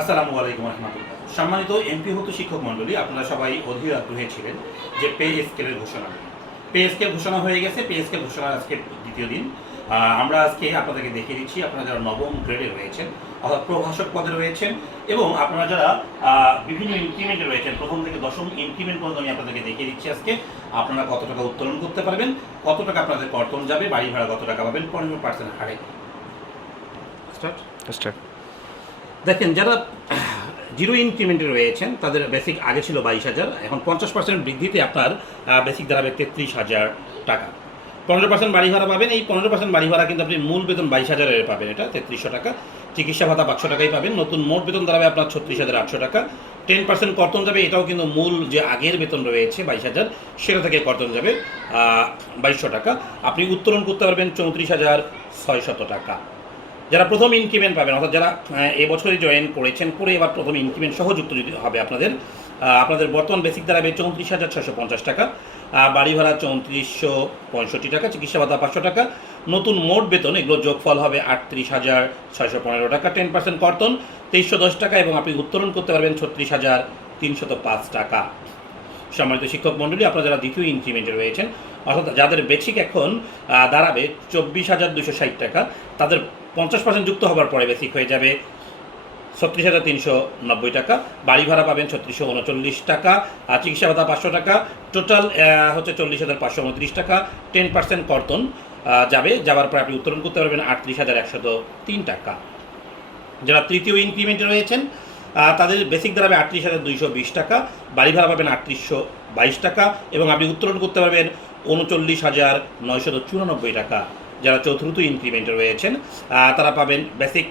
আসসালামু আলাইকুম রহমতুল্লাহ। সম্মানিত এমপিভুক্ত শিক্ষক মণ্ডলী, আপনারা সবাই অধীর আগ্রহে ছিলেন যে পে স্কেলের ঘোষণা। পে স্কেল ঘোষণা হয়ে গেছে। পে স্কেল ঘোষণার আজকে দ্বিতীয় দিন। আমরা আজকে আপনাদেরকে দেখিয়ে দিচ্ছি আপনারা যারা নবম গ্রেডে রয়েছেন, অর্থাৎ প্রভাষক পদে রয়েছেন, এবং আপনারা যারা বিভিন্ন ইনক্রিমেন্টে রয়েছেন, প্রথম থেকে দশম ইনক্রিমেন্ট পর্যন্ত আমি আপনাদেরকে দেখিয়ে দিচ্ছি আজকে আপনারা কত টাকা উত্তোলন করতে পারবেন, কত টাকা আপনাদের কর্তন যাবে, বাড়ি ভাড়া কত টাকা পাবেন 15% হারে। স্টার্ট। দেখেন, যারা জিরো ইনক্রিমেন্টে রয়েছেন তাদের বেসিক আগে ছিল 22,000, এখন 50% বৃদ্ধিতে আপনার বেসিক দাঁড়াবে 33,000 টাকা। 15% বাড়ি ভাড়া পাবেন। এই 15% বাড়ি ভাড়া কিন্তু আপনি মূল বেতন 22,000 পাবেন, এটা 3300 টাকা। চিকিৎসা ভাতা 500 টাকাই পাবেন। নতুন মোট বেতন দাঁড়াবে আপনার 36,800 টাকা। 10% কর্তন যাবে, এটাও কিন্তু মূল যে আগের বেতন রয়েছে 22,000 সেটা থেকে কর্তন যাবে 2200 টাকা। আপনি উত্তোলন করতে পারবেন 34,600 টাকা। যারা প্রথম ইনক্রিমেন্ট পাবেন, অর্থাৎ যারা এবছরই জয়েন করেছেন, করে এবার প্রথম ইনক্রিমেন্ট সহযুক্ত যদি হবে আপনাদের বর্তমান বেসিক দাঁড়াবে 34,650 টাকা, বাড়ি ভাড়া 3465 টাকা, চিকিৎসা ভাতা 500 টাকা, নতুন মোট বেতন এগুলো যোগফল হবে 38,615 টাকা। 10% কর্তন 2310 টাকা, এবং আপনি উত্তোলন করতে পারবেন 36,305 টাকা। সম্মানিত শিক্ষক মণ্ডলী, আপনারা যারা দ্বিতীয় ইনক্রিমেন্টে রয়েছেন, অর্থাৎ যাদের বেসিক এখন দাঁড়াবে 24,260 টাকা, তাদের 50% যুক্ত হওয়ার পরে বেসিক হয়ে যাবে 36,390 টাকা। বাড়ি ভাড়া পাবেন 3639 টাকা, আর চিকিৎসা ভাতা 500 টাকা। টোটাল হচ্ছে 40,529 টাকা। 10% কর্তন যাওয়ার পরে আপনি উত্তোলন করতে পারবেন 38,103 টাকা। যারা তৃতীয় ইনক্রিমেন্টে রয়েছেন তাদের বেসিক দাঁড়াবে 38,220 টাকা, বাড়ি ভাড়া পাবেন 3822 টাকা, এবং আপনি উত্তোলন করতে পারবেন 39,994 টাকা। যারা চতুর্থ ইনক্রিমেন্টে রয়েছেন তারা পাবেন বেসিক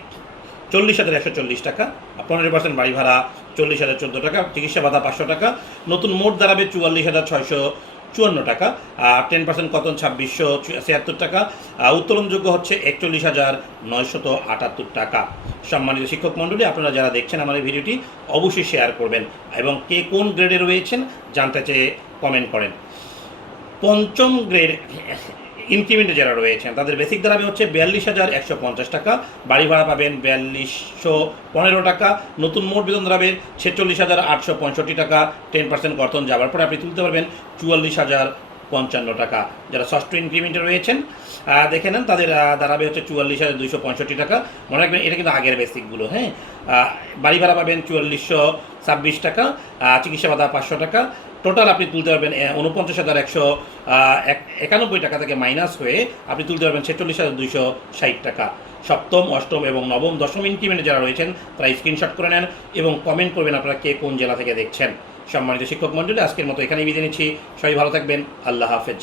40,140 টাকা, 15% বাড়ি ভাড়া 40,014 টাকা, চিকিৎসা ভাতা 500 টাকা, নতুন মোট দাঁড়াবে 44,654 টাকা, 10% কর্তন 2676 টাকা, উত্তোলনযোগ্য হচ্ছে 41,978 টাকা। সম্মানিত শিক্ষক মণ্ডলী, আপনারা যারা দেখছেন আমার এই ভিডিওটি অবশ্যই শেয়ার করবেন, এবং কে কোন গ্রেডে রয়েছেন জানতে চেয়ে কমেন্ট করেন। পঞ্চম গ্রেড ইনক্রিমেন্টে যারা রয়েছেন তাদের বেসিক দাঁড়াবে হচ্ছে 42,150 টাকা, বাড়ি ভাড়া পাবেন 4215 টাকা, নতুন মোট বেতন দাঁড়াবে 46,865 টাকা। 10% কর্তন যাওয়ার পরে আপনি তুলতে পারবেন 44,055 টাকা। যারা ষষ্ঠ ইনক্রিমেন্টে রয়েছেন দেখে নেন, তাদের দাঁড়াবে হচ্ছে 44,265 টাকা। মনে রাখবেন এটা কিন্তু আগের বেসিকগুলো। হ্যাঁ, বাড়ি ভাড়া পাবেন 4426 টাকা, চিকিৎসা ভাতা 500 টাকা। টোটাল আপনি তুলতে পারবেন 49,191 টাকা থেকে মাইনাস হয়ে আপনি তুলতে পারবেন 46,260 টাকা। সপ্তম, অষ্টম এবং নবম, দশম ইনক্রিমেন্টে যারা রয়েছেন তারা স্ক্রিনশট করে নেন এবং কমেন্ট করবেন আপনারা কে কোন জেলা থেকে দেখছেন। সম্মানিত শিক্ষক মণ্ডলী, আজকের মতো এখানেই বিদায় নিচ্ছি। সবাই ভালো থাকবেন। আল্লাহ হাফেজ।